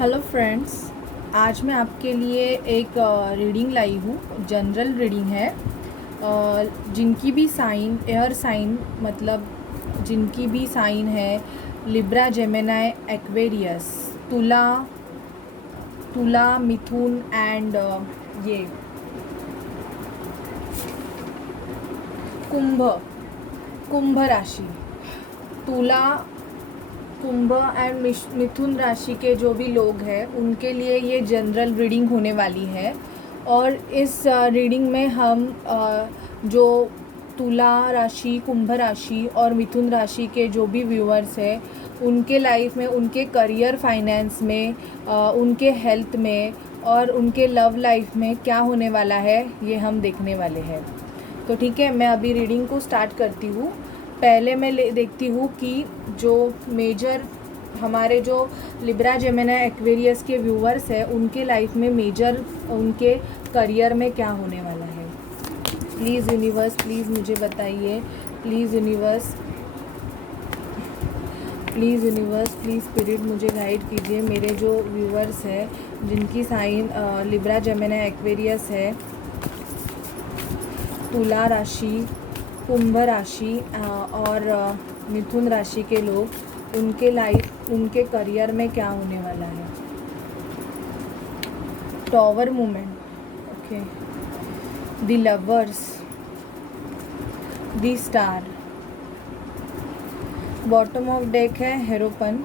Hello friends, आज मैं आपके लिए एक रीडिंग लाई हूँ। जनरल रीडिंग है। जिनकी भी साइन एयर साइन मतलब जिनकी भी साइन है लिब्रा, जेमिनी, एक्वेरियस, तुला तुला मिथुन एंड ये कुंभ कुंभ राशि। तुला, कुंभ एंड मिथुन राशि के जो भी लोग हैं उनके लिए ये जनरल रीडिंग होने वाली है। और इस रीडिंग में हम जो तुला राशि, कुंभ राशि और मिथुन राशि के जो भी व्यूअर्स हैं उनके लाइफ में, उनके करियर, फाइनेंस में, उनके हेल्थ में और उनके लव लाइफ में क्या होने वाला है ये हम देखने वाले हैं। तो ठीक है, मैं अभी रीडिंग को स्टार्ट करती हूँ। पहले मैं देखती हूँ कि जो मेजर हमारे जो लिब्रा, जेमिनी, एक्वेरियस के व्यूअर्स हैं उनके लाइफ में मेजर उनके करियर में क्या होने वाला है। प्लीज़ यूनिवर्स, प्लीज़ मुझे बताइए। Please universe, please universe, please spirit मुझे गाइड कीजिए। मेरे जो व्यूअर्स हैं जिनकी साइन लिब्रा, जेमिनी, एक्वेरियस है, तुला राशि, कुंभ राशि और मिथुन राशि के लोग, उनके लाइफ, उनके करियर में क्या होने वाला है। Tower movement, okay. The lovers, the star, bottom of deck है हेरोपन।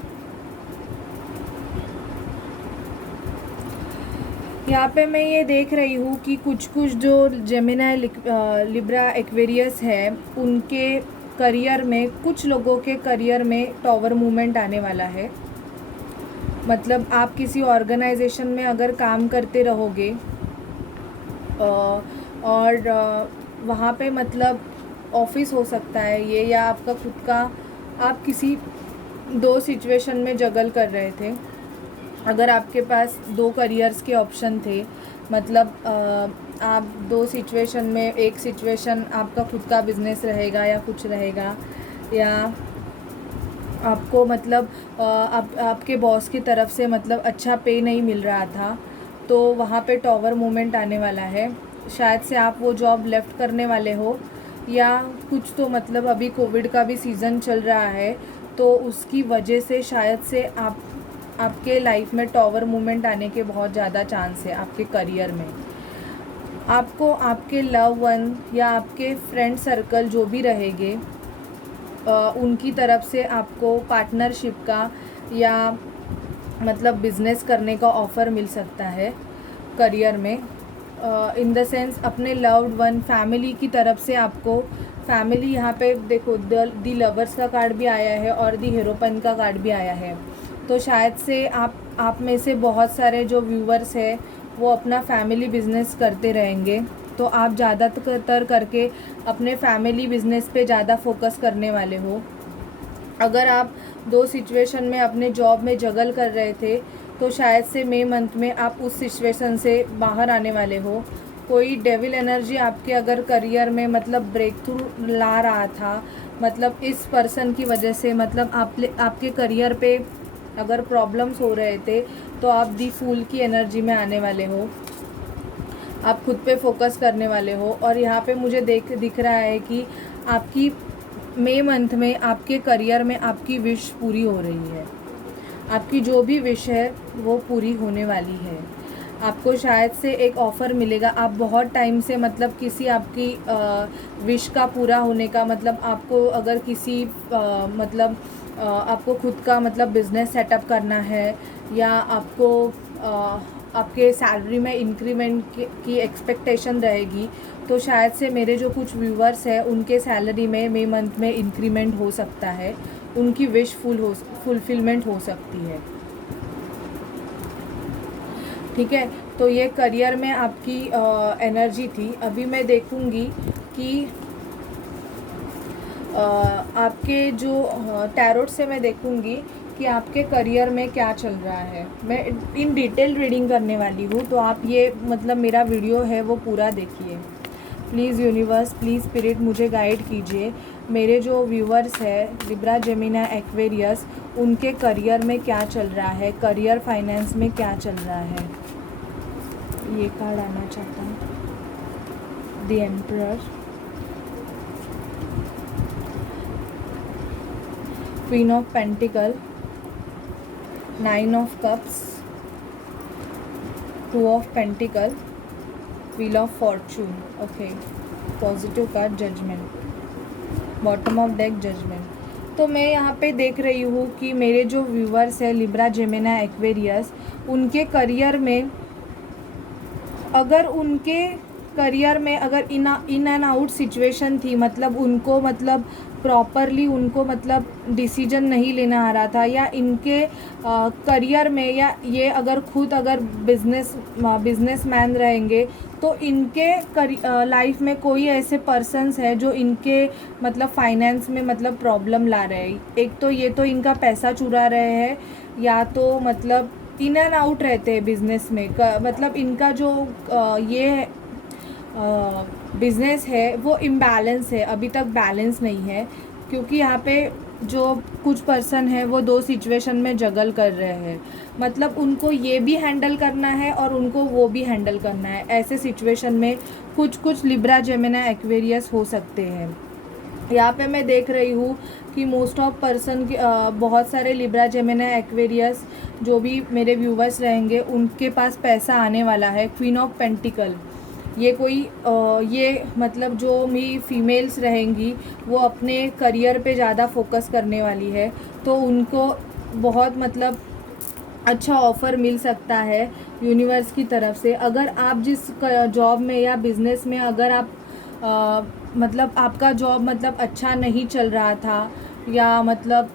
यहाँ पे मैं ये देख रही हूँ कि कुछ जो जेमिनी, लिब्रा, एक्वेरियस है उनके करियर में, कुछ लोगों के करियर में टॉवर मूवमेंट आने वाला है। मतलब आप किसी ऑर्गेनाइजेशन में अगर काम करते रहोगे और वहाँ पे मतलब ऑफिस हो सकता है ये, या आपका खुद का, आप किसी दो सिचुएशन में जगल कर रहे थे। अगर आपके पास दो करियर्स के ऑप्शन थे, मतलब आप दो सिचुएशन में, एक सिचुएशन आपका खुद का बिजनेस रहेगा या कुछ रहेगा, या आपको मतलब आपके बॉस की तरफ से मतलब अच्छा पे नहीं मिल रहा था, तो वहाँ पे टॉवर मूवमेंट आने वाला है। शायद से आप वो जॉब लेफ़्ट करने वाले हो, या कुछ तो मतलब अभी कोविड का भी सीज़न चल रहा है तो उसकी वजह से शायद से आपके लाइफ में टॉवर मूवमेंट आने के बहुत ज़्यादा चांस है। आपके करियर में आपको आपके लव वन या आपके फ्रेंड सर्कल जो भी रहेंगे उनकी तरफ से आपको पार्टनरशिप का या मतलब बिज़नेस करने का ऑफ़र मिल सकता है करियर में। इन द सेंस अपने लव्ड वन, फैमिली की तरफ से आपको, फैमिली, यहाँ पे देखो दी लवर्स का कार्ड भी आया है और दी हीरोपन का कार्ड भी आया है। तो शायद से आप में से बहुत सारे जो व्यूअर्स हैं वो अपना फैमिली बिज़नेस करते रहेंगे, तो आप ज़्यादातर करके अपने फैमिली बिज़नेस पे ज़्यादा फोकस करने वाले हो। अगर आप दो सिचुएशन में अपने जॉब में जगल कर रहे थे तो शायद से मई मंथ में आप उस सिचुएशन से बाहर आने वाले हो। कोई डेविल एनर्जी आपके अगर करियर में मतलब ब्रेक थ्रू ला रहा था, मतलब इस पर्सन की वजह से, मतलब आपके करियर पे अगर प्रॉब्लम्स हो रहे थे तो आप दी फूल की एनर्जी में आने वाले हो। आप खुद पे फोकस करने वाले हो। और यहाँ पे मुझे दिख रहा है कि आपकी मई मंथ में आपके करियर में आपकी विश पूरी हो रही है। आपकी जो भी विश है वो पूरी होने वाली है। आपको शायद से एक ऑफ़र मिलेगा। आप बहुत टाइम से मतलब किसी आपकी विश का पूरा होने का, मतलब आपको अगर किसी मतलब आपको खुद का मतलब बिज़नेस सेटअप करना है, या आपको आपके सैलरी में इंक्रीमेंट की एक्सपेक्टेशन रहेगी, तो शायद से मेरे जो कुछ व्यूअर्स हैं उनके सैलरी में मई मंथ में इंक्रीमेंट हो सकता है, उनकी विश फुलफिलमेंट हो सकती है। ठीक है, तो ये करियर में आपकी एनर्जी थी। अभी मैं देखूंगी कि आपके जो टैरोट से मैं देखूंगी कि आपके करियर में क्या चल रहा है। मैं इन डिटेल रीडिंग करने वाली हूँ, तो आप ये मतलब मेरा वीडियो है वो पूरा देखिए। प्लीज़ यूनिवर्स, प्लीज़ स्पिरिट मुझे गाइड कीजिए। मेरे जो व्यूअर्स है लिब्रा जेमिनी एक्वेरियस, उनके करियर में क्या चल रहा है, करियर फाइनेंस में क्या चल रहा है, ये कार्ड आना चाहता हूँ। The emperor, queen of pentacle, 9 of cups, 2 of pentacle, wheel of fortune. Okay, positive card judgement, bottom of deck judgement. तो मैं यहाँ पे देख रही हूँ कि मेरे जो व्यूअर्स है लिब्रा जेमिनी एक्वेरियस, उनके करियर में अगर इन एंड आउट सिचुएशन थी, मतलब उनको मतलब प्रॉपरली उनको मतलब डिसीजन नहीं लेना आ रहा था, या इनके करियर में, या ये अगर खुद अगर बिजनेसमैन रहेंगे तो इनके लाइफ में कोई ऐसे पर्सन्स है जो इनके मतलब फाइनेंस में मतलब प्रॉब्लम ला रहे हैं। एक तो ये तो इनका पैसा चुरा रहे हैं, या तो मतलब इन एंड आउट रहते हैं बिजनेस में, मतलब इनका जो ये बिज़नेस है वो इम्बैलेंस है, अभी तक बैलेंस नहीं है, क्योंकि यहाँ पे जो कुछ पर्सन है वो 2 सिचुएशन में जगल कर रहे हैं, मतलब उनको ये भी हैंडल करना है और उनको वो भी हैंडल करना है। ऐसे सिचुएशन में कुछ लिब्रा जेमिनी एक्वेरियस हो सकते हैं। यहाँ पे मैं देख रही हूँ कि मोस्ट ऑफ पर्सन बहुत सारे लिब्रा जेमिनी एक्वेरियस जो भी मेरे व्यूवर्स रहेंगे उनके पास पैसा आने वाला है। क्वीन ऑफ पेंटिकल, ये कोई ये मतलब जो भी फीमेल्स रहेंगी वो अपने करियर पे ज़्यादा फोकस करने वाली है, तो उनको बहुत मतलब अच्छा ऑफ़र मिल सकता है यूनिवर्स की तरफ से। अगर आप जिस जॉब में या बिज़नेस में अगर आप मतलब आपका जॉब मतलब अच्छा नहीं चल रहा था, या मतलब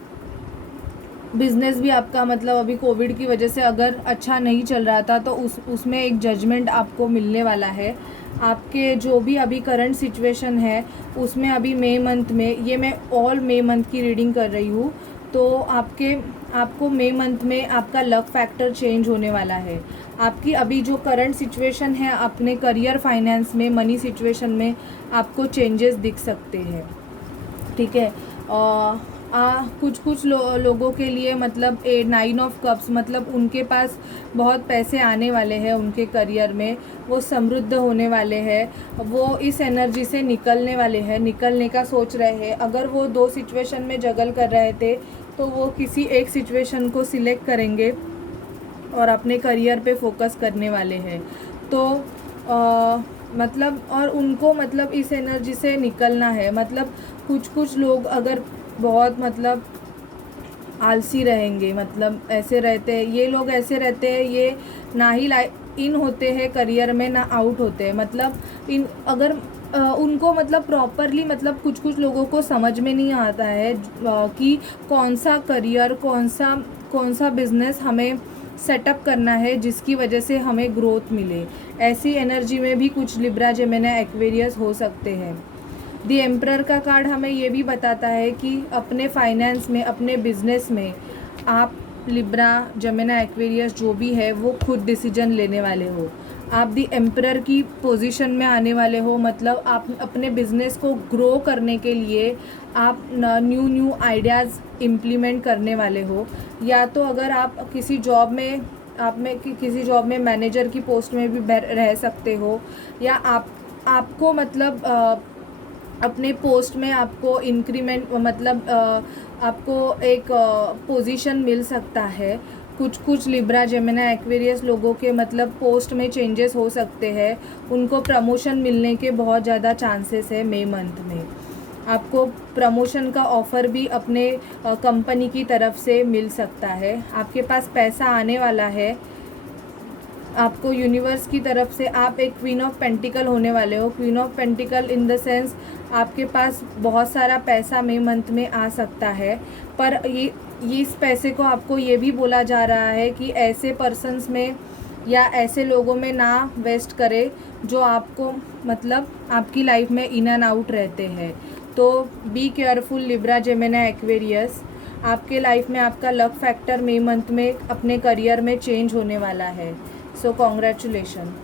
बिज़नेस भी आपका मतलब अभी कोविड की वजह से अगर अच्छा नहीं चल रहा था, तो उसमें एक जजमेंट आपको मिलने वाला है। आपके जो भी अभी करंट सिचुएशन है उसमें अभी मई मंथ में, ये मैं ऑल मई मंथ की रीडिंग कर रही हूँ, तो आपको मई मंथ में आपका लक फैक्टर चेंज होने वाला है। आपकी अभी जो करंट सिचुएशन है अपने करियर फाइनेंस में, मनी सिचुएशन में आपको चेंजेस दिख सकते हैं, ठीक है। कुछ लोगों के लिए मतलब 9 ऑफ कप्स, मतलब उनके पास बहुत पैसे आने वाले हैं, उनके करियर में वो समृद्ध होने वाले हैं, वो इस एनर्जी से निकलने वाले हैं, निकलने का सोच रहे हैं। अगर वो 2 सिचुएशन में जगल कर रहे थे तो वो किसी एक सिचुएशन को सिलेक्ट करेंगे और अपने करियर पे फोकस करने वाले हैं। तो मतलब और उनको मतलब इस एनर्जी से निकलना है। मतलब कुछ लोग अगर बहुत मतलब आलसी रहेंगे, मतलब ऐसे रहते हैं ये लोग, ऐसे रहते हैं ये ना ही इन होते हैं करियर में ना आउट होते हैं। मतलब इन अगर उनको मतलब प्रॉपरली मतलब कुछ लोगों को समझ में नहीं आता है कि कौन सा करियर, कौन सा बिज़नेस हमें सेटअप करना है जिसकी वजह से हमें ग्रोथ मिले। ऐसी एनर्जी में भी कुछ लिब्रा जेमिनी एक्वेरियस हो सकते हैं। द एम्परर का कार्ड हमें ये भी बताता है कि अपने फाइनेंस में, अपने बिजनेस में आप लिब्रा जेमिनी एक्वेरियस जो भी है वो खुद डिसीजन लेने वाले हो। आप द एम्परर की पोजीशन में आने वाले हो, मतलब आप अपने बिजनेस को ग्रो करने के लिए आप न्यू आइडियाज़ इम्प्लीमेंट करने वाले हो। या तो अगर आप किसी जॉब में मैनेजर की पोस्ट में भी रह सकते हो, या आपको मतलब अपने पोस्ट में आपको इंक्रीमेंट मतलब आपको एक पोजीशन मिल सकता है। कुछ लिब्रा जेमिनी एक्वेरियस लोगों के मतलब पोस्ट में चेंजेस हो सकते हैं, उनको प्रमोशन मिलने के बहुत ज़्यादा चांसेस है। मई मंथ में आपको प्रमोशन का ऑफ़र भी अपने कंपनी की तरफ से मिल सकता है। आपके पास पैसा आने वाला है, आपको यूनिवर्स की तरफ से आप एक क्वीन ऑफ पेंटिकल होने वाले हो। Queen of pentacle in the sense आपके पास बहुत सारा पैसा मई मंथ में आ सकता है, पर ये इस पैसे को आपको ये भी बोला जा रहा है कि ऐसे पर्सन्स में या ऐसे लोगों में ना वेस्ट करे जो आपको मतलब आपकी लाइफ में इन एंड आउट रहते हैं। तो be careful Libra Gemini Aquarius, आपके लाइफ में आपका लक फैक्टर मई मंथ में अपने करियर में चेंज होने वाला है। So congratulation.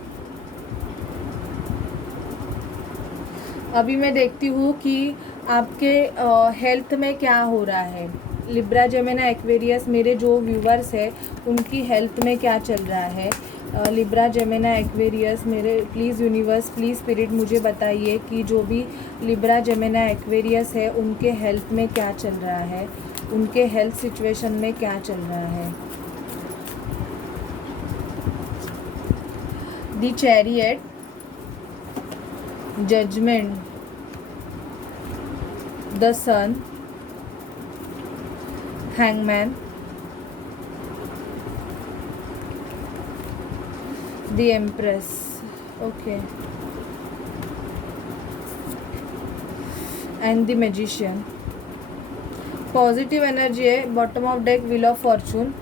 अभी मैं देखती हूँ कि आपके हेल्थ में क्या हो रहा है। लिब्रा जेमिनी एक्वेरियस मेरे जो व्यूवर्स है उनकी हेल्थ में क्या चल रहा है। लिब्रा जेमिनी एक्वेरियस मेरे प्लीज़ यूनिवर्स प्लीज़ स्पिरिट मुझे बताइए कि जो भी लिब्रा जेमिनी एक्वेरियस है उनके हेल्थ में क्या चल रहा है, उनके हेल्थ सिचुएशन में क्या चल रहा है। The chariot, judgement, the sun, hangman, the empress. Okay, and the magician. Positive energy है। Bottom of deck, wheel of fortune.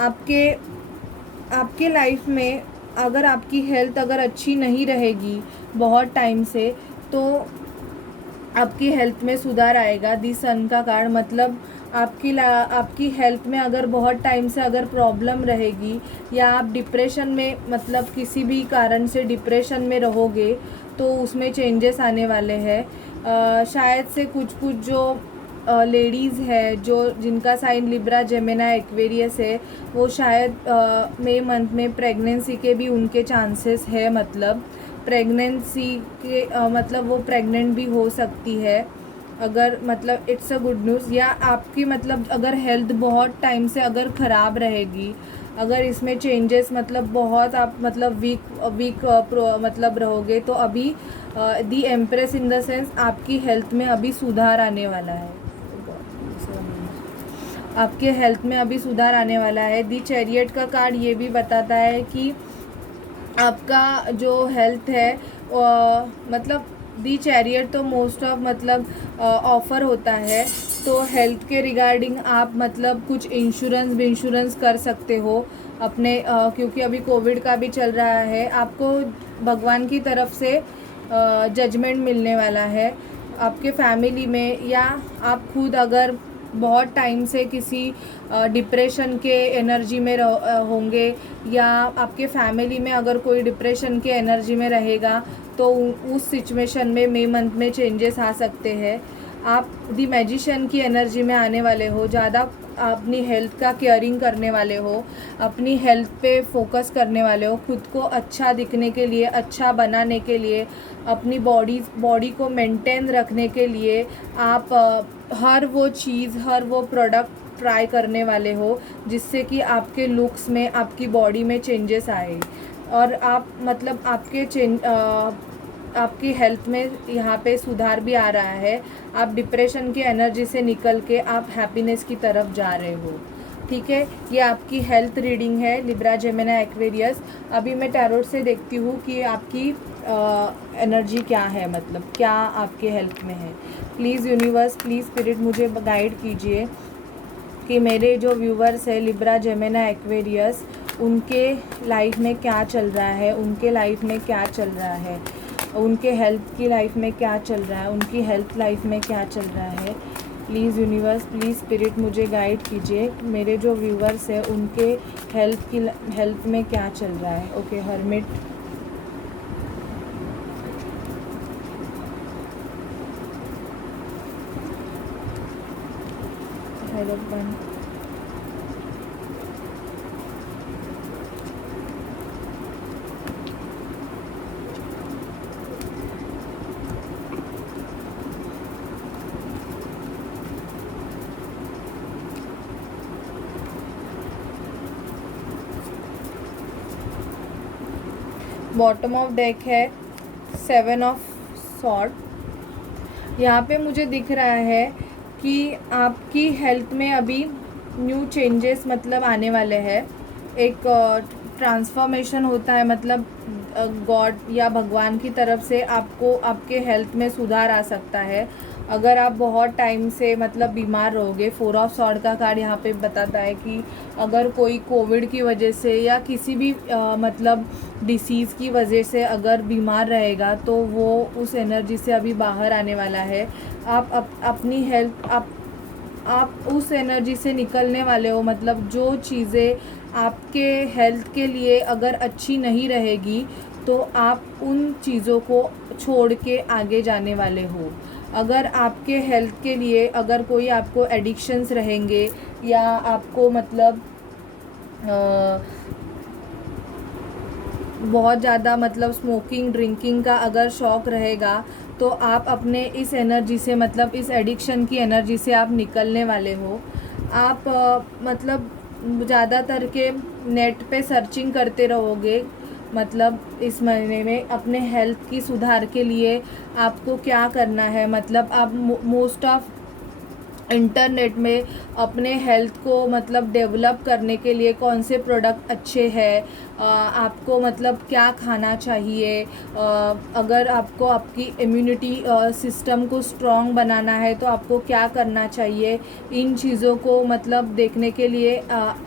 आपके लाइफ में अगर आपकी हेल्थ अगर अच्छी नहीं रहेगी बहुत टाइम से, तो आपकी हेल्थ में सुधार आएगा। दी सन का कार्ड मतलब आपकी हेल्थ में अगर बहुत टाइम से अगर प्रॉब्लम रहेगी या आप डिप्रेशन में मतलब किसी भी कारण से डिप्रेशन में रहोगे तो उसमें चेंजेस आने वाले हैं। शायद से कुछ जो लेडीज़ है जो जिनका साइन लिब्रा जेमिनी एक्वेरियस है वो शायद मई मंथ में प्रेगनेंसी के भी उनके चांसेस है। मतलब प्रेगनेंसी के मतलब वो प्रेग्नेंट भी हो सकती है अगर मतलब इट्स अ गुड न्यूज़। या आपकी मतलब अगर हेल्थ बहुत टाइम से अगर ख़राब रहेगी, अगर इसमें चेंजेस मतलब बहुत आप मतलब वीक मतलब रहोगे तो अभी the empress in the sense आपकी हेल्थ में अभी सुधार आने वाला है। आपके हेल्थ में अभी सुधार आने वाला है। दी चैरियट का कार्ड ये भी बताता है कि आपका जो हेल्थ है मतलब दी चैरियट तो मोस्ट ऑफ मतलब ऑफ़र होता है, तो हेल्थ के रिगार्डिंग आप मतलब कुछ इंश्योरेंस कर सकते हो अपने क्योंकि अभी कोविड का भी चल रहा है। आपको भगवान की तरफ से जजमेंट मिलने वाला है आपके फैमिली में, या आप खुद अगर बहुत टाइम से किसी डिप्रेशन के एनर्जी में होंगे या आपके फैमिली में अगर कोई डिप्रेशन के एनर्जी में रहेगा तो उस सिचुएशन में मई मंथ में चेंजेस आ सकते हैं। आप दी मैजिशियन की एनर्जी में आने वाले हो, ज़्यादा अपनी हेल्थ का केयरिंग करने वाले हो, अपनी हेल्थ पे फोकस करने वाले हो, खुद को अच्छा दिखने के लिए, अच्छा बनाने के लिए, अपनी बॉडी को मेंटेन रखने के लिए आप हर वो चीज़ हर वो प्रोडक्ट ट्राई करने वाले हो जिससे कि आपके लुक्स में आपकी बॉडी में चेंजेस आए और आप मतलब आपकी हेल्थ में यहाँ पे सुधार भी आ रहा है। आप डिप्रेशन की एनर्जी से निकल के आप हैप्पीनेस की तरफ जा रहे हो। ठीक है, ये आपकी हेल्थ रीडिंग है लिब्रा जेमिनी एक्वेरियस। अभी मैं टैरोट से देखती हूँ कि आपकी एनर्जी क्या है, मतलब क्या आपके हेल्थ में है। प्लीज़ यूनिवर्स प्लीज़ स्पिरिट मुझे गाइड कीजिए कि मेरे जो व्यूवर्स है लिब्रा जेमिनी एक्वेरियस उनके लाइफ में क्या चल रहा है, उनके लाइफ में क्या चल रहा है, उनके हेल्थ की लाइफ में क्या चल रहा है, उनकी हेल्थ लाइफ में क्या चल रहा है। प्लीज़ यूनिवर्स प्लीज़ स्पिरिट मुझे गाइड कीजिए मेरे जो व्यूवर्स है उनके हेल्थ में क्या चल रहा है। Okay, hermit, hierophant, bottom of deck है 7 ऑफ सॉर्ड। यहाँ पे मुझे दिख रहा है कि आपकी हेल्थ में अभी न्यू चेंजेस मतलब आने वाले हैं। एक ट्रांसफॉर्मेशन होता है, मतलब गॉड या भगवान की तरफ से आपको आपके हेल्थ में सुधार आ सकता है अगर आप बहुत टाइम से मतलब बीमार रहोगे। 4 ऑफ सॉर्ड का कार्ड यहाँ पे बताता है कि अगर कोई कोविड की वजह से या किसी भी मतलब डिसीज़ की वजह से अगर बीमार रहेगा तो वो उस एनर्जी से अभी बाहर आने वाला है। आप अपनी हेल्थ आप उस एनर्जी से निकलने वाले हो। मतलब जो चीज़ें आपके हेल्थ के लिए अगर अच्छी नहीं रहेगी तो आप उन चीज़ों को छोड़ के आगे जाने वाले हो। अगर आपके हेल्थ के लिए अगर कोई आपको एडिक्शंस रहेंगे या आपको मतलब बहुत ज़्यादा मतलब स्मोकिंग ड्रिंकिंग का अगर शौक़ रहेगा तो आप अपने इस एनर्जी से मतलब इस एडिक्शन की एनर्जी से आप निकलने वाले हो। आप मतलब ज़्यादातर के नेट पे सर्चिंग करते रहोगे मतलब इस महीने में अपने हेल्थ की सुधार के लिए आपको क्या करना है। मतलब आप मोस्ट ऑफ इंटरनेट में अपने हेल्थ को मतलब डेवलप करने के लिए कौन से प्रोडक्ट अच्छे हैं, आपको मतलब क्या खाना चाहिए, अगर आपको आपकी इम्यूनिटी सिस्टम को स्ट्रॉन्ग बनाना है तो आपको क्या करना चाहिए। इन चीज़ों को मतलब देखने के लिए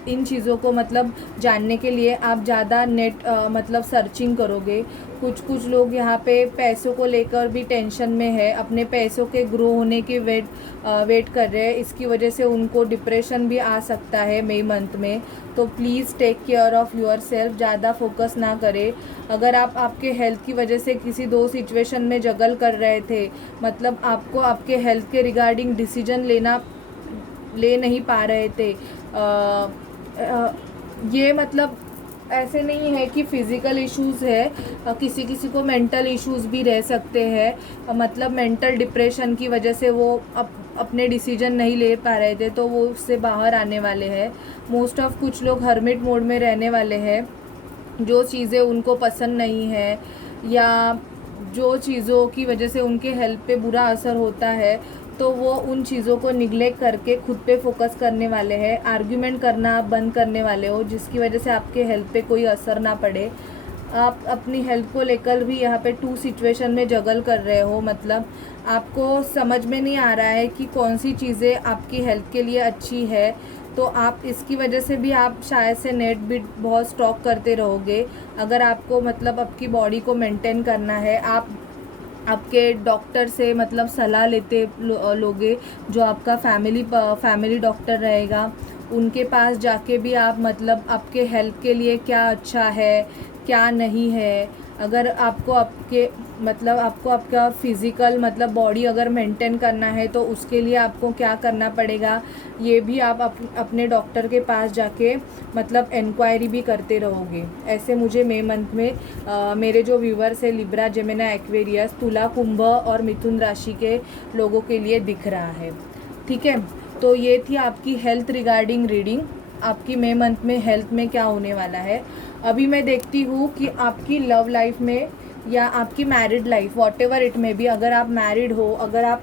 इन चीज़ों को मतलब जानने के लिए आप ज़्यादा नेट मतलब सर्चिंग करोगे। कुछ लोग यहाँ पे पैसों को लेकर भी टेंशन में है, अपने पैसों के ग्रो होने की वेट कर रहे हैं। इसकी वजह से उनको डिप्रेशन भी आ सकता है मई मंथ में। तो please take care of yourself, ज़्यादा फोकस ना करें। अगर आप आपके हेल्थ की वजह से किसी 2 सिचुएशन में जगल कर रहे थे, मतलब आपको आपके हेल्थ के रिगार्डिंग डिसीजन ले नहीं पा रहे थे, ये मतलब ऐसे नहीं है कि फ़िज़िकल इश्यूज़ है, किसी किसी को मेंटल इश्यूज़ भी रह सकते हैं। मतलब मेंटल डिप्रेशन की वजह से वो अपने डिसीजन नहीं ले पा रहे थे तो वो उससे बाहर आने वाले हैं। मोस्ट ऑफ कुछ लोग हर्मिट मोड में रहने वाले हैं। जो चीज़ें उनको पसंद नहीं है या जो चीज़ों की वजह से उनके हेल्थ पे बुरा असर होता है तो वो उन चीज़ों को निगलेक्ट करके खुद पे फोकस करने वाले हैं। आर्ग्यूमेंट करना बंद करने वाले हो जिसकी वजह से आपके हेल्थ पे कोई असर ना पड़े। आप अपनी हेल्थ को लेकर भी यहाँ पे 2 सिचुएशन में जगल कर रहे हो। मतलब आपको समझ में नहीं आ रहा है कि कौन सी चीज़ें आपकी हेल्थ के लिए अच्छी है, तो आप इसकी वजह से भी आप शायद से नेट भी बहुत स्टॉक करते रहोगे। अगर आपको मतलब आपकी बॉडी को मेंटेन करना है, आप आपके डॉक्टर से मतलब सलाह लेते लोगे, जो आपका फैमिली डॉक्टर रहेगा। उनके पास जाके भी आप मतलब आपके हेल्थ के लिए क्या अच्छा है क्या नहीं है। अगर आपको आपका फ़िज़िकल मतलब बॉडी अगर मेंटेन करना है तो उसके लिए आपको क्या करना पड़ेगा, ये भी आप अपने डॉक्टर के पास जाके मतलब इंक्वायरी भी करते रहोगे। ऐसे मुझे मई मंथ में मेरे जो व्यूवर्स है लिब्रा, जेमिनी, एक्वेरियस, तुला, कुंभ और मिथुन राशि के लोगों के लिए दिख रहा है। ठीक है, तो ये थी आपकी हेल्थ रिगार्डिंग रीडिंग। आपकी मई मंथ में हेल्थ में क्या होने वाला है। अभी मैं देखती हूँ कि आपकी लव लाइफ में या आपकी married life, what ever it में भी, अगर आप मैरिड हो, अगर आप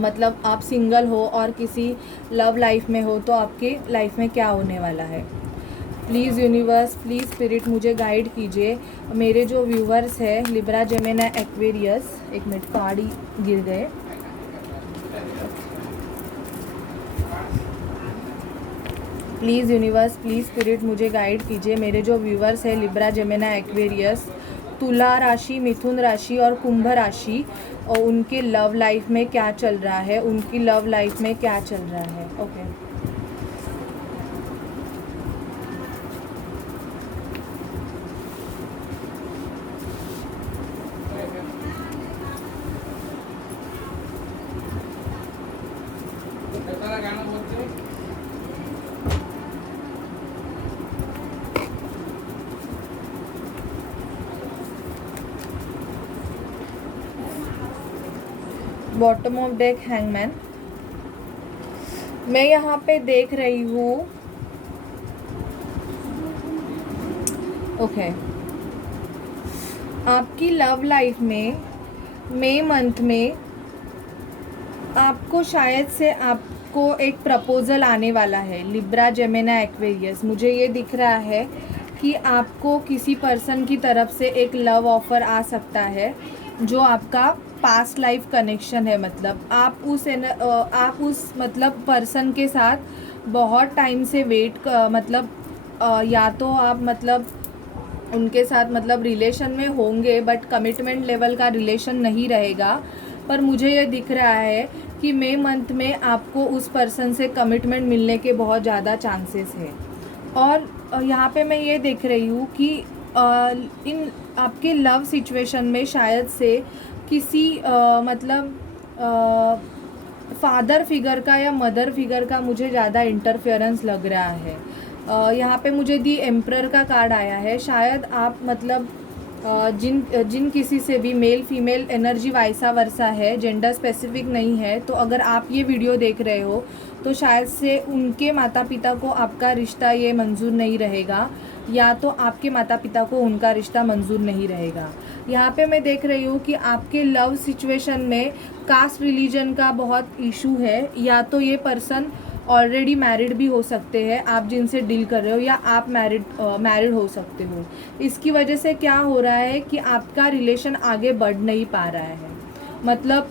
मतलब आप सिंगल हो और किसी लव लाइफ में हो तो आपकी लाइफ में क्या होने वाला है। प्लीज़ यूनिवर्स, प्लीज़ स्पिरिट मुझे गाइड कीजिए। मेरे जो व्यूवर्स हैं लिब्रा, जेमिनी, एक्वेरियस, एक मिनट कार्ड ही गिर गए। प्लीज़ यूनिवर्स, प्लीज़ स्पिरिट मुझे गाइड कीजिए। मेरे जो व्यूवर्स हैं लिब्रा, जेमिनी, एक्वेरियस, तुला राशि, मिथुन राशि और कुंभ राशि, और उनके लव लाइफ में क्या चल रहा है, उनकी लव लाइफ में क्या चल रहा है। Okay, bottom of deck hangman. मैं यहाँ पे देख रही हूँ, ओके, आपकी लव लाइफ में मई मंथ में आपको शायद से आपको एक प्रपोज़ल आने वाला है। लिब्रा, जेमिनी, एक्वेरियस, मुझे ये दिख रहा है कि आपको किसी पर्सन की तरफ से एक लव ऑफ़र आ सकता है जो आपका पास्ट लाइफ कनेक्शन है। मतलब आप उस मतलब पर्सन के साथ बहुत टाइम से मतलब या तो आप मतलब उनके साथ मतलब रिलेशन में होंगे बट कमिटमेंट लेवल का रिलेशन नहीं रहेगा। पर मुझे ये दिख रहा है कि मई मंथ में आपको उस पर्सन से कमिटमेंट मिलने के बहुत ज़्यादा चांसेस है। और यहाँ पे मैं ये देख रही हूँ कि इन आपके लव सिचुएशन में शायद से किसी मतलब फादर फिगर का या मदर फिगर का मुझे ज़्यादा इंटरफेरेंस लग रहा है। यहाँ पे मुझे दी एम्परर का कार्ड आया है। शायद आप मतलब जिन किसी से भी मेल फीमेल एनर्जी वाइसा वर्सा है, जेंडर स्पेसिफिक नहीं है, तो अगर आप ये वीडियो देख रहे हो तो शायद से उनके माता पिता को आपका रिश्ता ये मंजूर नहीं रहेगा, या तो आपके माता पिता को उनका रिश्ता मंजूर नहीं रहेगा। यहाँ पे मैं देख रही हूँ कि आपके लव सिचुएशन में कास्ट रिलीजन का बहुत इशू है, या तो ये पर्सन ऑलरेडी मैरिड भी हो सकते हैं आप जिनसे डील कर रहे हो, या आप मैरिड हो सकते हो। इसकी वजह से क्या हो रहा है कि आपका रिलेशन आगे बढ़ नहीं पा रहा है। मतलब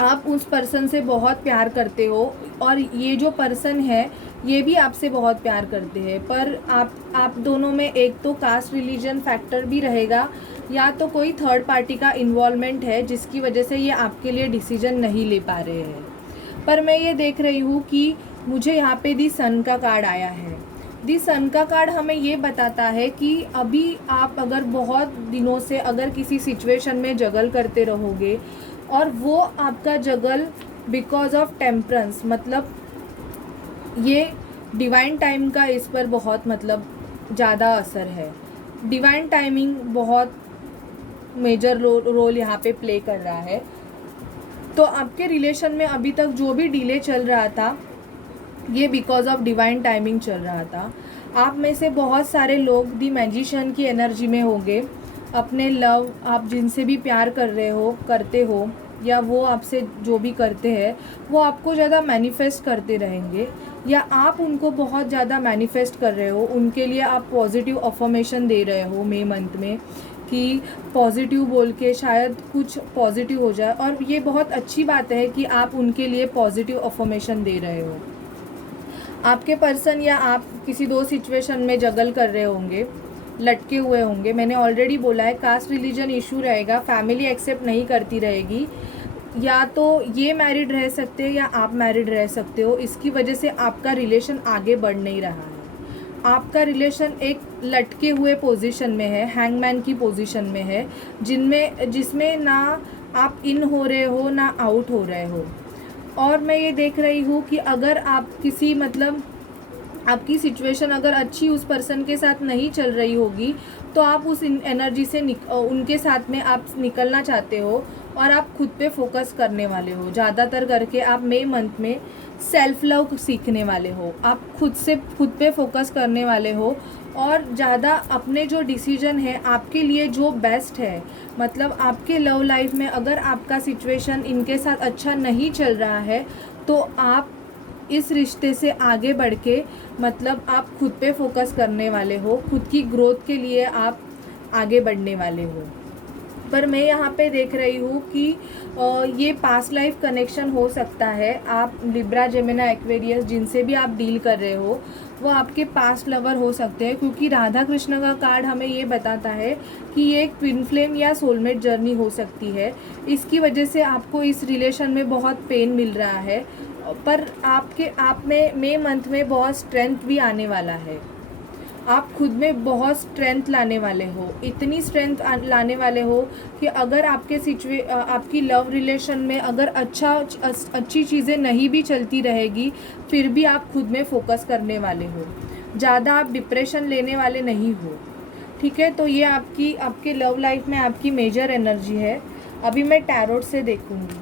आप उस पर्सन से बहुत प्यार करते हो और ये जो पर्सन है ये भी आपसे बहुत प्यार करते हैं, पर आप दोनों में एक तो कास्ट रिलीजन फैक्टर भी रहेगा, या तो कोई थर्ड पार्टी का इन्वॉल्वमेंट है जिसकी वजह से ये आपके लिए डिसीजन नहीं ले पा रहे हैं। पर मैं ये देख रही हूँ कि मुझे यहाँ पे दी सन का कार्ड आया है। दी सन का कार्ड हमें ये बताता है कि अभी आप अगर बहुत दिनों से अगर किसी सिचुएशन में जगल करते रहोगे और वो आपका जगल बिकॉज ऑफ टेम्परेंस, मतलब ये डिवाइन टाइम का इस पर बहुत मतलब ज़्यादा असर है। डिवाइन टाइमिंग बहुत मेजर रोल यहाँ पे प्ले कर रहा है। तो आपके रिलेशन में अभी तक जो भी डिले चल रहा था ये बिकॉज ऑफ डिवाइन टाइमिंग चल रहा था। आप में से बहुत सारे लोग दी मैजिशियन की एनर्जी में होंगे। अपने लव, आप जिनसे भी प्यार कर रहे हो, करते हो, या वो आपसे जो भी करते हैं वो आपको ज़्यादा मैनिफेस्ट करते रहेंगे, या आप उनको बहुत ज़्यादा मैनिफेस्ट कर रहे हो। उनके लिए आप पॉजिटिव अफर्मेशन दे रहे हो मई मंथ में कि पॉजिटिव बोल के शायद कुछ पॉजिटिव हो जाए, और ये बहुत अच्छी बात है कि आप उनके लिए पॉजिटिव अफर्मेशन दे रहे हो। आपके पर्सन या आप किसी दो सिचुएशन में जगल कर रहे होंगे, लटके हुए होंगे। मैंने ऑलरेडी बोला है कास्ट रिलीजन इशू रहेगा, फैमिली एक्सेप्ट नहीं करती रहेगी, या तो ये मैरिड रह सकते हैं या आप मैरिड रह सकते हो। इसकी वजह से आपका रिलेशन आगे बढ़ नहीं रहा है। आपका रिलेशन एक लटके हुए पोजीशन में है, हैंगमैन की पोजीशन में है, जिसमें ना आप इन हो रहे हो ना आउट हो रहे हो। और मैं ये देख रही हूँ कि अगर आप किसी मतलब आपकी सिचुएशन अगर अच्छी उस पर्सन के साथ नहीं चल रही होगी तो आप उस एनर्जी से उनके साथ में आप निकलना चाहते हो और आप खुद पे फोकस करने वाले हो। ज़्यादातर करके आप मई मंथ में सेल्फ लव सीखने वाले हो, आप खुद पे फोकस करने वाले हो, और ज़्यादा अपने जो डिसीजन है आपके लिए जो बेस्ट है, मतलब आपके लव लाइफ में अगर आपका सिचुएशन इनके साथ अच्छा नहीं चल रहा है तो आप इस रिश्ते से आगे बढ़ के मतलब आप खुद पे फोकस करने वाले हो, खुद की ग्रोथ के लिए आप आगे बढ़ने वाले हो। पर मैं यहाँ पे देख रही हूँ कि ये पास्ट लाइफ कनेक्शन हो सकता है। आप लिब्रा, जेमिनी, एक्वेरियस जिनसे भी आप डील कर रहे हो वो आपके पास्ट लवर हो सकते हैं, क्योंकि राधा कृष्ण का कार्ड हमें ये बताता है कि ये एक ट्विन फ्लेम या सोलमेट जर्नी हो सकती है। इसकी वजह से आपको इस रिलेशन में बहुत पेन मिल रहा है, पर आप में मई मंथ में बहुत स्ट्रेंथ भी आने वाला है। आप खुद में बहुत स्ट्रेंथ लाने वाले हो, इतनी स्ट्रेंथ लाने वाले हो कि अगर आपकी लव रिलेशन में अगर अच्छी चीज़ें नहीं भी चलती रहेगी फिर भी आप खुद में फोकस करने वाले हो, ज़्यादा आप डिप्रेशन लेने वाले नहीं हो। ठीक है, तो ये आपके लव लाइफ में आपकी मेजर एनर्जी है। अभी मैं टैरोट से देखूँगी।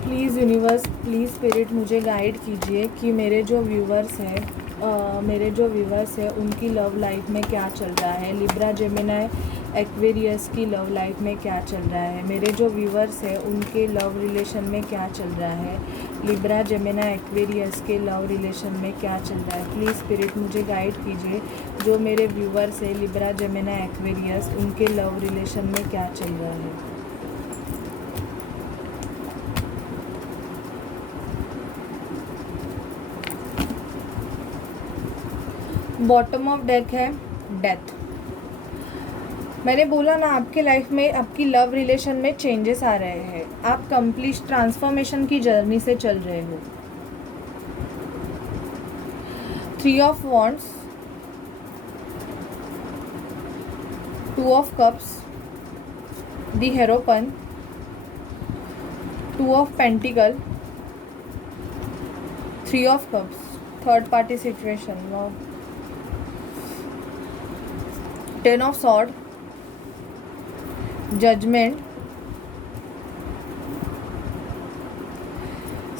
प्लीज़ यूनिवर्स, प्लीज़ स्पिरिट मुझे गाइड कीजिए कि मेरे जो व्यूवर्स हैं उनकी लव लाइफ में क्या चल रहा है। लिब्रा, जेमिनी, एक्वेरियस की लव लाइफ में क्या चल रहा है। मेरे जो व्यूवर्स हैं उनके लव रिलेशन में क्या चल रहा है। लिब्रा, जेमिनी, एक्वेरियस के लव रिलेशन में क्या चल रहा है। प्लीज़ स्पिरिट मुझे गाइड कीजिए, जो मेरे व्यूवर्स हैं लिब्रा, जेमिनी, एक्वेरियस, उनके लव रिलेशन में क्या चल रहा है। बॉटम ऑफ डेक है डेथ। मैंने बोला ना, आपके लाइफ में, आपकी लव रिलेशन में चेंजेस आ रहे हैं, आप कंप्लीट ट्रांसफॉर्मेशन की जर्नी से चल रहे हो। 3 of wands, 2 of cups, the hierophant, 2 of pentacle, 3 of cups, third party situation, wow, 10 of sword, judgement,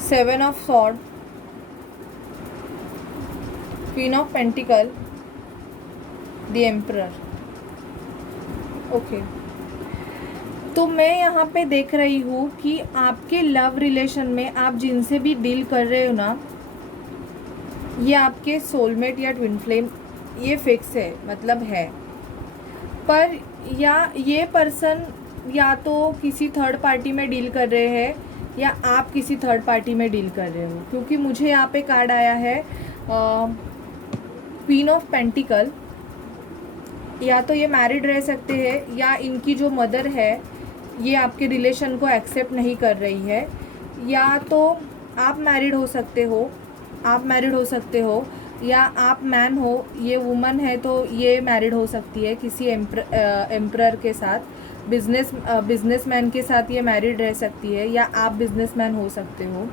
7 of sword, queen of pentacle, the emperor. Okay, तो मैं यहाँ पे देख रही हूँ कि आपके लव रिलेशन में आप जिनसे भी डील कर रहे हो ना, ये आपके सोलमेट या ट्विन फ्लेम, ये फिक्स है, मतलब है। पर या ये पर्सन या तो किसी थर्ड पार्टी में डील कर रहे हैं या आप किसी थर्ड पार्टी में डील कर रहे हो, क्योंकि मुझे यहाँ पे कार्ड आया है क्वीन ऑफ पेंटिकल। या तो ये मैरिड रह सकते हैं या इनकी जो मदर है ये आपके रिलेशन को एक्सेप्ट नहीं कर रही है, या तो आप मैरिड हो सकते हो, या आप मैन हो, ये वुमन है तो ये मैरिड हो सकती है किसी एम्परर के साथ, बिजनेसमैन के साथ ये मैरिड रह सकती है, या आप बिजनेसमैन हो सकते हो।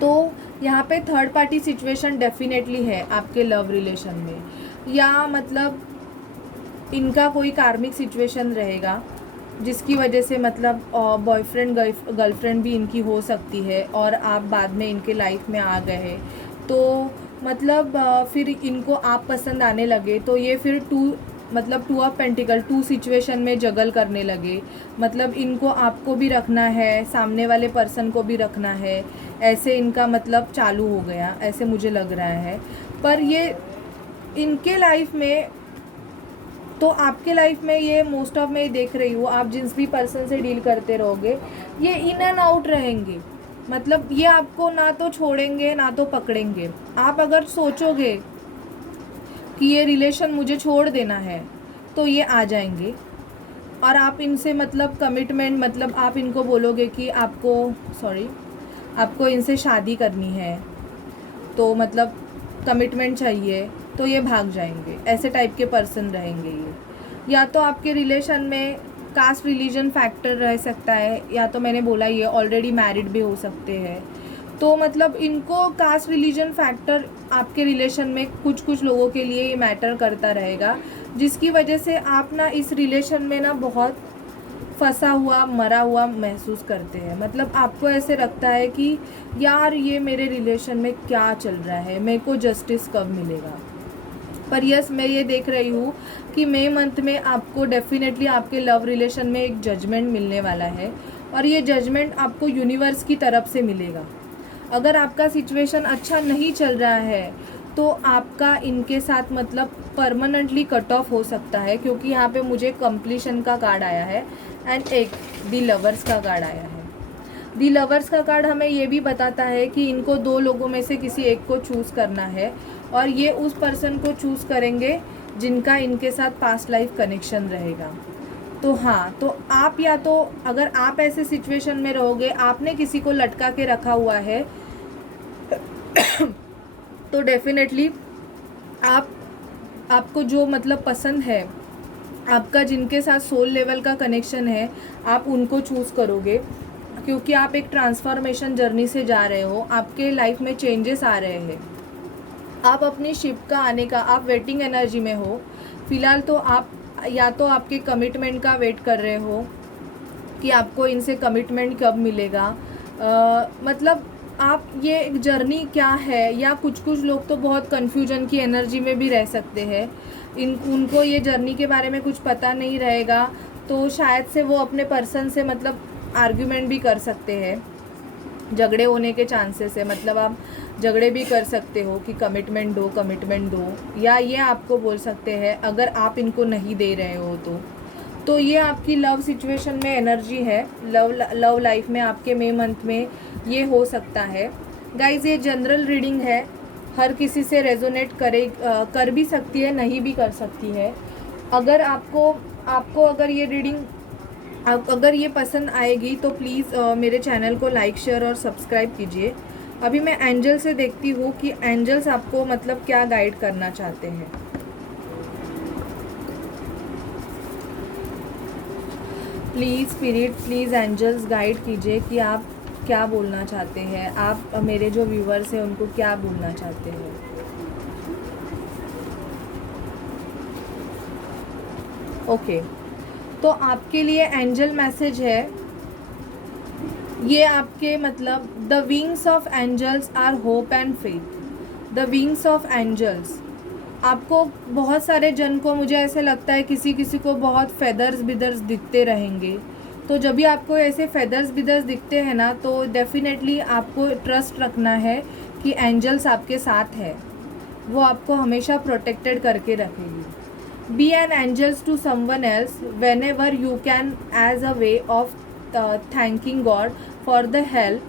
तो यहाँ पे थर्ड पार्टी सिचुएशन डेफिनेटली है आपके लव रिलेशन में, या मतलब इनका कोई कार्मिक सिचुएशन रहेगा जिसकी वजह से मतलब बॉयफ्रेंड गर्लफ्रेंड भी इनकी हो सकती है और आप बाद में इनके लाइफ में आ गए हैं, तो मतलब फिर इनको आप पसंद आने लगे, तो ये फिर 2 ऑफ पेंटिकल 2 सिचुएशन में जगल करने लगे, मतलब इनको आपको भी रखना है, सामने वाले पर्सन को भी रखना है, ऐसे इनका मतलब चालू हो गया, ऐसे मुझे लग रहा है। पर ये इनके लाइफ में, तो आपके लाइफ में ये मोस्ट ऑफ मैं देख रही हूँ, आप जिस भी पर्सन से डील करते रहोगे ये इन एंड आउट रहेंगे, मतलब ये आपको ना तो छोड़ेंगे ना तो पकड़ेंगे। आप अगर सोचोगे कि ये रिलेशन मुझे छोड़ देना है तो ये आ जाएंगे, और आप इनसे मतलब कमिटमेंट, मतलब आप इनको बोलोगे कि आपको इनसे शादी करनी है, तो मतलब कमिटमेंट चाहिए, तो ये भाग जाएंगे, ऐसे टाइप के पर्सन रहेंगे ये। या तो आपके रिलेशन में कास्ट रिलीजन फैक्टर रह सकता है, या तो मैंने बोला ये ऑलरेडी मैरिड भी हो सकते हैं, तो मतलब इनको कास्ट रिलीजन फैक्टर आपके रिलेशन में कुछ लोगों के लिए ये मैटर करता रहेगा, जिसकी वजह से आप ना इस रिलेशन में ना बहुत फंसा हुआ, मरा हुआ महसूस करते हैं। मतलब आपको ऐसे लगता है कि यार ये मेरे रिलेशन में क्या चल रहा है, मेरे को जस्टिस कब मिलेगा। पर यस, मैं ये देख रही हूँ कि मई मंथ में आपको डेफिनेटली आपके लव रिलेशन में एक जजमेंट मिलने वाला है, और ये जजमेंट आपको यूनिवर्स की तरफ से मिलेगा। अगर आपका सिचुएशन अच्छा नहीं चल रहा है तो आपका इनके साथ मतलब परमानेंटली कट ऑफ हो सकता है, क्योंकि यहाँ पे मुझे कंप्लीशन का कार्ड आया है एंड एक दी लवर्स का कार्ड आया है। दी लवर्स का कार्ड हमें ये भी बताता है कि इनको 2 लोगों में से किसी एक को चूज़ करना है, और ये उस पर्सन को चूज़ करेंगे जिनका इनके साथ पास्ट लाइफ कनेक्शन रहेगा। तो हाँ, तो आप, या तो अगर आप ऐसे सिचुएशन में रहोगे, आपने किसी को लटका के रखा हुआ है तो डेफिनेटली आपको जो मतलब पसंद है, आपका जिनके साथ सोल लेवल का कनेक्शन है, आप उनको चूज़ करोगे, क्योंकि आप एक ट्रांसफॉर्मेशन जर्नी से जा रहे हो, आपके लाइफ में चेंजेस आ रहे हैं, आप अपनी शिप का आने का, आप वेटिंग एनर्जी में हो फिलहाल। तो आप या तो आपके कमिटमेंट का वेट कर रहे हो कि आपको इनसे कमिटमेंट कब मिलेगा, मतलब आप ये एक जर्नी क्या है, या कुछ लोग तो बहुत कन्फ्यूजन की एनर्जी में भी रह सकते हैं, उनको ये जर्नी के बारे में कुछ पता नहीं रहेगा, तो शायद से वो अपने पर्सन से मतलब आर्ग्यूमेंट भी कर सकते हैं, झगड़े होने के चांसेस है, मतलब आप झगड़े भी कर सकते हो कि कमिटमेंट दो, या ये आपको बोल सकते हैं अगर आप इनको नहीं दे रहे हो तो ये आपकी लव सिचुएशन में एनर्जी है, लव लाइफ में आपके मई मंथ में ये हो सकता है। गाइज, ये जनरल रीडिंग है, हर किसी से रेजोनेट कर भी सकती है, नहीं भी कर सकती है। अगर आपको आपको अगर ये रीडिंग अगर ये पसंद आएगी तो प्लीज़ मेरे चैनल को लाइक शेयर और सब्सक्राइब कीजिए। अभी मैं एंजल से देखती हूँ कि एंजल्स आपको मतलब क्या गाइड करना चाहते हैं। Please spirit, please angels guide कीजिए कि आप क्या बोलना चाहते हैं, आप मेरे जो व्यूवर्स हैं उनको क्या बोलना चाहते हैं। ओके, तो आपके लिए एंजल मैसेज है, ये आपके मतलब the wings of angels are hope and faith. The wings of angels, आपको बहुत सारे जन को मुझे ऐसे लगता है किसी किसी को बहुत फेदर्स बिदर्स दिखते रहेंगे। तो जब भी आपको ऐसे फेदर्स बिदर्स दिखते हैं ना, तो डेफिनेटली आपको ट्रस्ट रखना है कि एंजल्स आपके साथ है, वो आपको हमेशा प्रोटेक्टेड करके रखेगी। Be an angels to someone else whenever you can as a way of thanking God for the help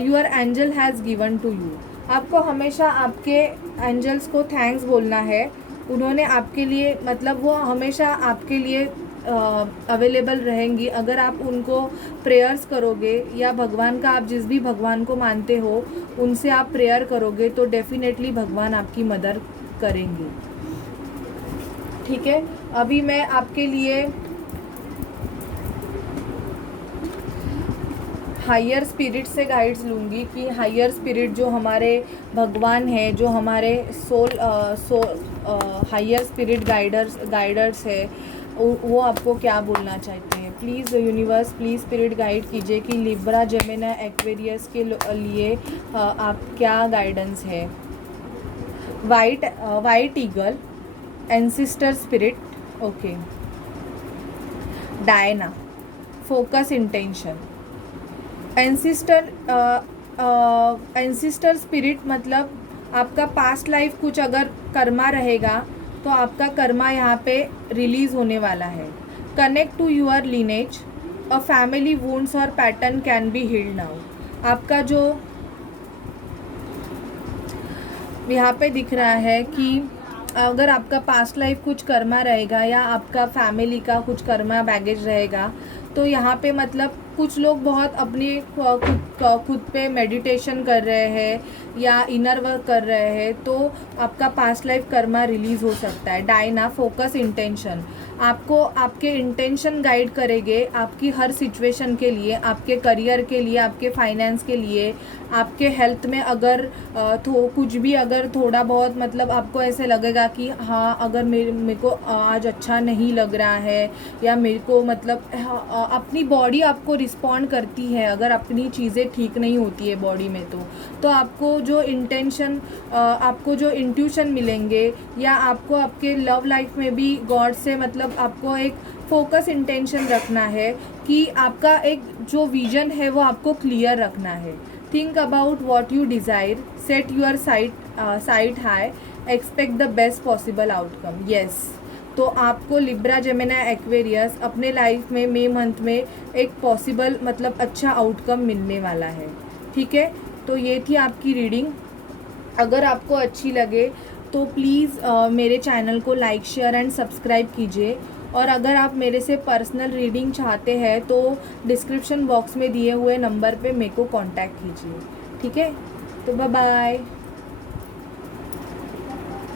your angel has given to you. आपको हमेशा आपके एंजल्स को थैंक्स बोलना है। उन्होंने आपके लिए मतलब वो हमेशा आपके लिए अवेलेबल रहेंगी। अगर आप उनको प्रेयर्स करोगे या भगवान का, आप जिस भी भगवान को मानते हो उनसे आप प्रेयर करोगे तो डेफिनेटली भगवान आपकी मदद करेंगे। ठीक है, अभी मैं आपके लिए हायर स्पिरिट से गाइड्स लूँगी कि हायर स्पिरिट जो हमारे भगवान हैं, जो हमारे हायर स्पिरिट गाइडर्स है, वो आपको क्या बोलना चाहते हैं। Please universe, please spirit guide कीजिए कि लिब्रा, जेमिनी, एक्वेरियस के लिए आप क्या गाइडेंस है। White eagle, ancestor spirit, okay. Diana, focus intention. Ancestor spirit मतलब आपका पास्ट लाइफ कुछ अगर कर्मा रहेगा तो आपका कर्मा यहाँ पे रिलीज़ होने वाला है। Connect to your lineage, a family wounds और pattern can be healed now. आपका जो यहाँ पे दिख रहा है कि अगर आपका पास्ट लाइफ कुछ कर्मा रहेगा या आपका फैमिली का कुछ कर्मा बैगेज रहेगा तो यहाँ पे मतलब कुछ लोग बहुत अपने खुद पे मेडिटेशन कर रहे हैं या इनर वर्क कर रहे हैं, तो आपका पास्ट लाइफ कर्मा रिलीज़ हो सकता है। डायना, फोकस इंटेंशन, आपको आपके इंटेंशन गाइड करेंगे आपकी हर सिचुएशन के लिए, आपके करियर के लिए, आपके फाइनेंस के लिए, आपके हेल्थ में अगर कुछ भी अगर थोड़ा बहुत मतलब आपको ऐसे लगेगा कि हाँ अगर मेरे को आज अच्छा नहीं लग रहा है या मेरे को मतलब अपनी बॉडी आपको रिस्पॉन्ड करती है अगर अपनी चीज़ें ठीक नहीं होती है बॉडी में, तो आपको जो इंटेंशन आपको जो इंट्यूशन मिलेंगे या आपको आपके लव लाइफ में भी गॉड से मतलब आपको एक फोकस इंटेंशन रखना है कि आपका एक जो विजन है वो आपको क्लियर रखना है। Think about what you desire, set your sight high, expect the best possible outcome. Yes, तो आपको लिब्रा, जेमिनी, एक्वेरियस अपने लाइफ में मई मंथ में एक पॉसिबल मतलब अच्छा आउटकम मिलने वाला है। ठीक है, तो ये थी आपकी रीडिंग। अगर आपको अच्छी लगे तो प्लीज़ मेरे चैनल को लाइक शेयर एंड सब्सक्राइब कीजिए। और अगर आप मेरे से पर्सनल रीडिंग चाहते हैं तो डिस्क्रिप्शन बॉक्स में दिए हुए नंबर पे मेरे को कांटेक्ट कीजिए। ठीक है, तो बाय बाय।